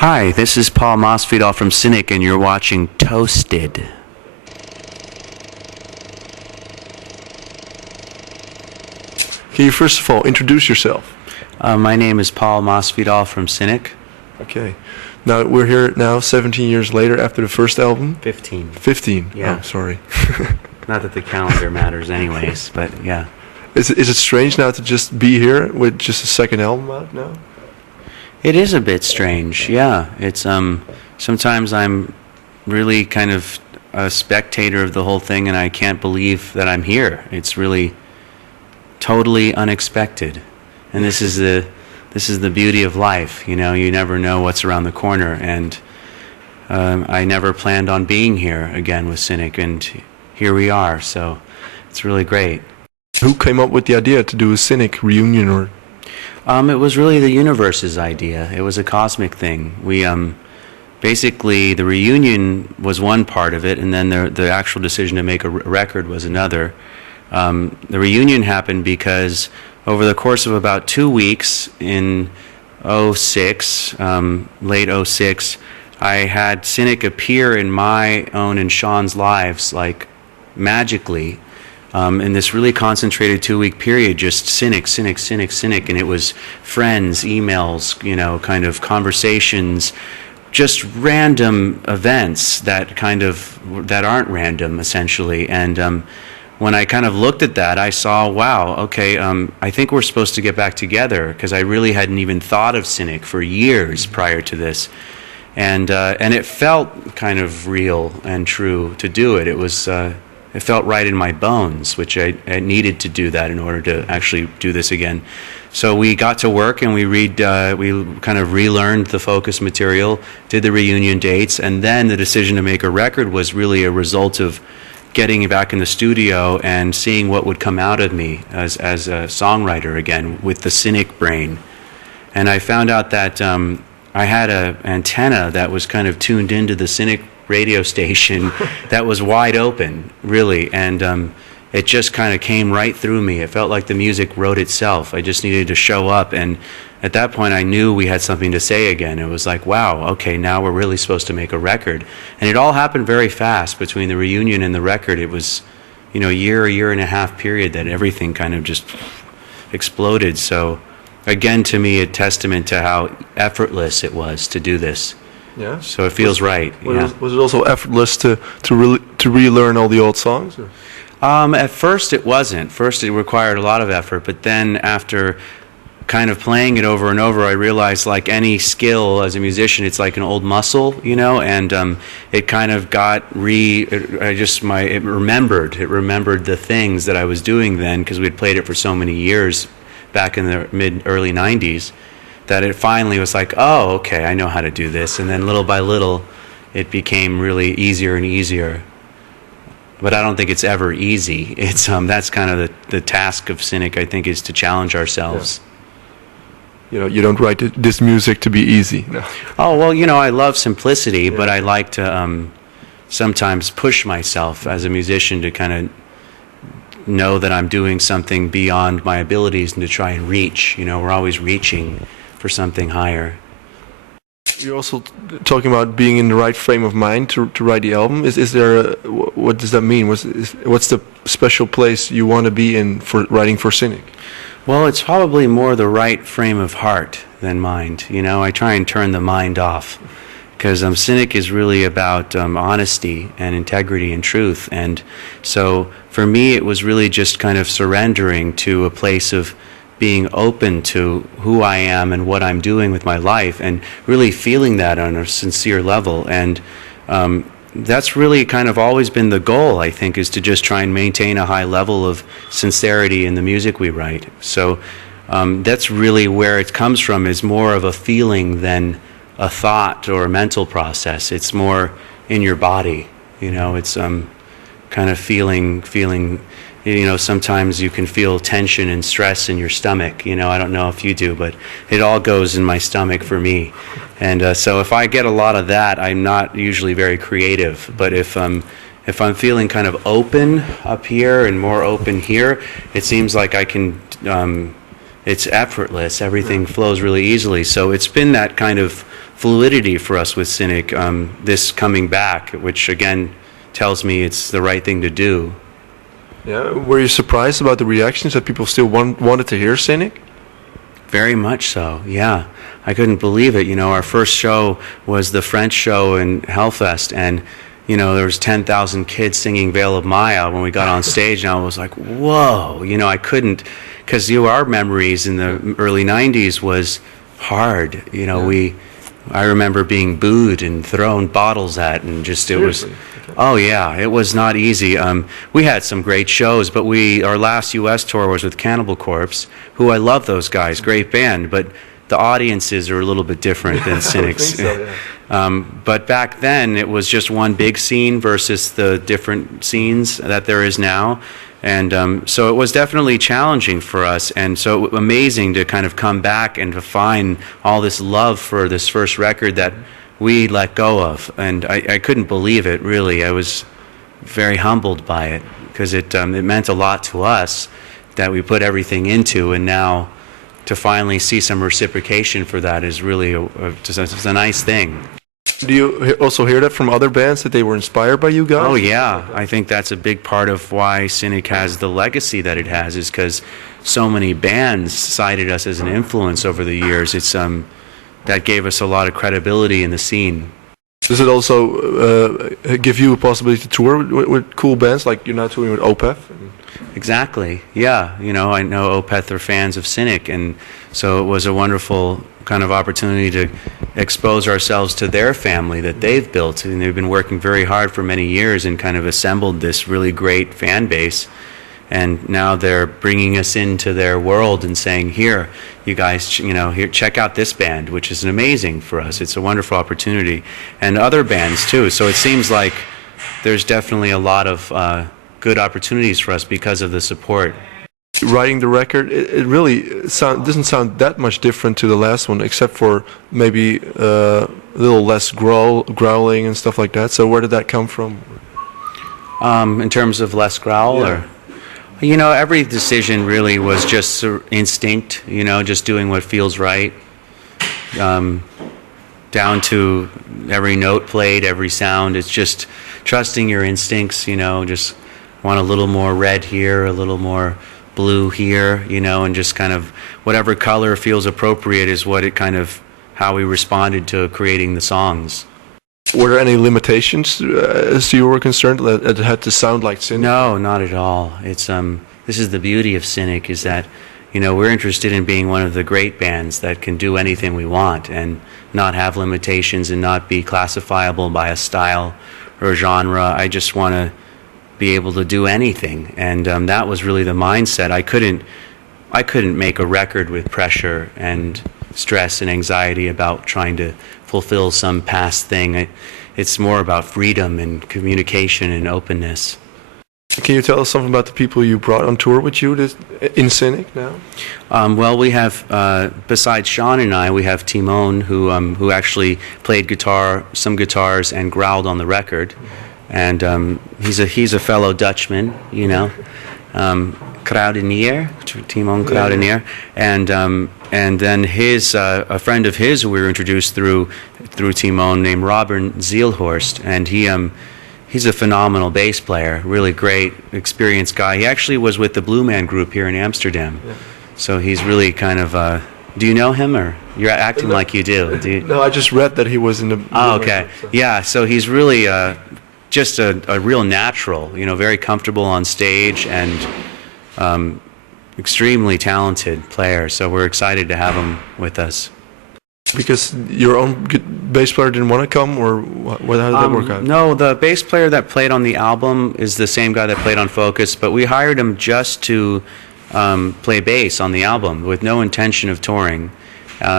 Hi, this is Paul Masvidal from Cynic, and you're watching Toasted. Can you first of all introduce yourself? My name is Paul Masvidal from Cynic. Okay. Now we're here now 17 years later after the first album. 15. 15. Yeah. Oh, sorry. Not that the calendar matters anyways, but yeah. Is it strange now to just be here with just a second album out now? It is a bit strange, yeah. It's sometimes I'm really kind of a spectator of the whole thing, and I can't believe that I'm here. It's really totally unexpected, and this is the beauty of life. You know, you never know what's around the corner, and I never planned on being here again with Cynic, and here we are. So it's really great. Who came up with the idea to do a Cynic reunion? Or it was really the universe's idea. It was a cosmic thing. We basically, the reunion was one part of it, and then the actual decision to make a record was another. The reunion happened because over the course of about 2 weeks in '06, late '06, I had Cynic appear in my own and Sean's lives like magically. In this really concentrated 2-week period, just Cynic, Cynic, Cynic, Cynic, and it was friends, emails, you know, kind of conversations, just random events that aren't random, essentially. And when I kind of looked at that, I saw, wow, okay, I think we're supposed to get back together, because I really hadn't even thought of Cynic for years prior to this. And it felt kind of real and true to do it. It felt right in my bones, which I needed to do that in order to actually do this again. So we got to work, and we kind of relearned the focus material, did the reunion dates, and then the decision to make a record was really a result of getting back in the studio and seeing what would come out of me as a songwriter again with the Cynic brain. And I found out that I had an antenna that was kind of tuned into the Cynic radio station that was wide open, really, and it just kind of came right through me. It felt like the music wrote itself. I just needed to show up, and at that point I knew we had something to say again. It was like, wow, okay, now we're really supposed to make a record. And it all happened very fast between the reunion and the record. It was, you know, a year and a half period that everything kind of just exploded. So again, to me, a testament to how effortless it was to do this. yeah. So it feels right. Yeah. Was it also effortless to relearn all the old songs? Or? At first it wasn't. First it required a lot of effort, but then after kind of playing it over and over, I realized, like any skill as a musician, it's like an old muscle, you know, and it kind of got it remembered the things that I was doing then, because we had played it for so many years back in the early 90s. That it finally was like, oh, okay, I know how to do this. And then little by little, it became really easier and easier. But I don't think it's ever easy. It's that's kind of the task of Cynic, I think, is to challenge ourselves. Yeah. You know, you don't write this music to be easy. No. Oh, well, you know, I love simplicity, but I like to sometimes push myself as a musician to kind of know that I'm doing something beyond my abilities and to try and reach. You know, we're always reaching for something higher. You're also talking about being in the right frame of mind to write the album. Is there what does that mean? What's the special place you want to be in for writing for Cynic? Well, it's probably more the right frame of heart than mind. You know, I try and turn the mind off, because Cynic is really about honesty and integrity and truth. And so for me, it was really just kind of surrendering to a place of being open to who I am and what I'm doing with my life, and really feeling that on a sincere level. And that's really kind of always been the goal, I think, is to just try and maintain a high level of sincerity in the music we write. So that's really where it comes from, is more of a feeling than a thought or a mental process. It's more in your body, you know, it's kind of feeling, you know, sometimes you can feel tension and stress in your stomach. You know, I don't know if you do, but it all goes in my stomach for me. And so if I get a lot of that, I'm not usually very creative. But if I'm feeling kind of open up here and more open here, it seems like I can it's effortless. Everything flows really easily. So it's been that kind of fluidity for us with Cynic, this coming back, which again tells me it's the right thing to do. Yeah. Were you surprised about the reactions that people still wanted to hear Cynic? Very much so, yeah. I couldn't believe it. You know, our first show was the French show in Hellfest, and you know, there was 10,000 kids singing Veil of Maya when we got on stage, and I was like, whoa, you know, I couldn't, because our memories in the early 90s was hard. You know, I remember being booed and thrown bottles at, and just, Seriously? it was, oh yeah, it was not easy. We had some great shows, but our last U.S. tour was with Cannibal Corpse, who I love those guys, great band, but the audiences are a little bit different than Cynic's. I think so, yeah. But back then, it was just one big scene versus the different scenes that there is now. And so it was definitely challenging for us, and so amazing to kind of come back and to find all this love for this first record that we let go of. And I couldn't believe it, really. I was very humbled by it, because it meant a lot to us that we put everything into, and now to finally see some reciprocation for that is really just a nice thing. Do you also hear that from other bands, that they were inspired by you guys? Oh yeah, I think that's a big part of why Cynic has the legacy that it has, is because so many bands cited us as an influence over the years. It's that gave us a lot of credibility in the scene. Does it also give you a possibility to tour with cool bands, like you're now touring with Opeth? Exactly, yeah. You know, I know Opeth are fans of Cynic, and so it was a wonderful kind of opportunity to expose ourselves to their family that they've built, and they've been working very hard for many years and kind of assembled this really great fan base. And now they're bringing us into their world and saying, here, you guys, you know, here, check out this band, which is amazing for us. It's a wonderful opportunity. And other bands, too. So it seems like there's definitely a lot of good opportunities for us because of the support. Writing the record, it really doesn't sound that much different to the last one, except for maybe a little less growling and stuff like that. So where did that come from? In terms of less growl, or... You know, every decision really was just instinct, you know, just doing what feels right, down to every note played, every sound. It's just trusting your instincts, you know, just want a little more red here, a little more blue here, you know, and just kind of whatever color feels appropriate is what it kind of, how we responded to creating the songs. Were there any limitations as you were concerned that it had to sound like Cynic? No, not at all. It's this is the beauty of Cynic, is that, you know, we're interested in being one of the great bands that can do anything we want and not have limitations and not be classifiable by a style or a genre. I just want to be able to do anything, and that was really the mindset. I couldn't make a record with pressure and stress and anxiety about trying to fulfill some past thing. It's more about freedom and communication and openness. Can you tell us something about the people you brought on tour with you in Cynic now? Well, we have, besides Sean and I, we have Timon, who actually played some guitars and growled on the record. And he's a fellow Dutchman, you know. Kruidenier, Timon Kruidenier, and then a friend of his who we were introduced through Timon, named Robert Zielhorst, and he's a phenomenal bass player, really great, experienced guy. He actually was with the Blue Man Group here in Amsterdam, so he's really kind of. Do you know him, or you're acting like you do? No, I just read that he was in the. Oh, okay, Group, so. Yeah. So he's really just a real natural, you know, very comfortable on stage and. Extremely talented player, so we're excited to have him with us. Because your own bass player didn't want to come, or how did that work out? No, the bass player that played on the album is the same guy that played on Focus, but we hired him just to play bass on the album with no intention of touring.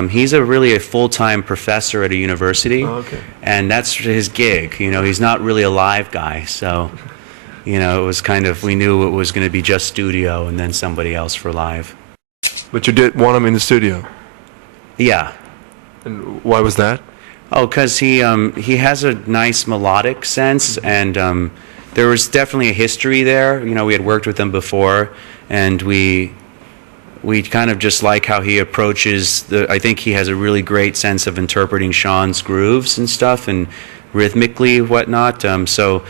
He's really a full-time professor at a university, and that's his gig. You know, he's not really a live guy, so... You know, it was kind of, we knew it was going to be just studio and then somebody else for live. But you did want him in the studio? Yeah. And why was that? Oh, because he has a nice melodic sense, and there was definitely a history there. You know, we had worked with him before, and we we kind of just like how he approaches I think he has a really great sense of interpreting Sean's grooves and stuff, and rhythmically whatnot. So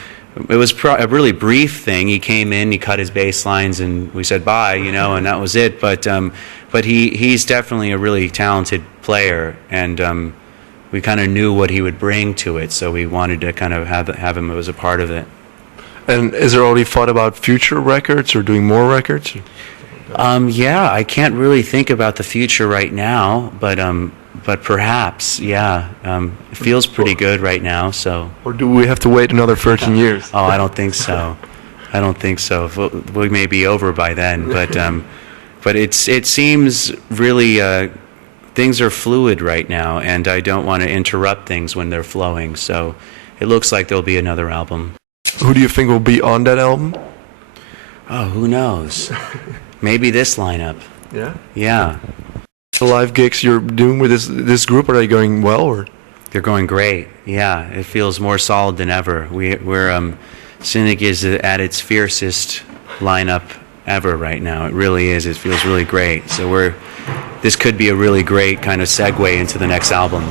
it was a really brief thing. He came in, he cut his bass lines, and we said bye, and that was it. But he's definitely a really talented player, and we kind of knew what he would bring to it, so we wanted to kind of have him as a part of it. And is there already thought about future records or doing more records? Yeah, I can't really think about the future right now, but perhaps, yeah. It feels pretty good right now, so. Or do we have to wait another 13 years? Oh, I don't think so. I don't think so. We may be over by then, but it seems really things are fluid right now, and I don't want to interrupt things when they're flowing. So it looks like there'll be another album. Who do you think will be on that album? Oh, who knows? Maybe this lineup. Yeah. Yeah. The live gigs you're doing with this group, are they going well, or? They're going great. Yeah, it feels more solid than ever. We're Cynic is at its fiercest lineup ever right now. It really is. It feels really great. So this could be a really great kind of segue into the next album.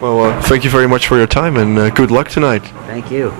Well, thank you very much for your time, and good luck tonight. Thank you.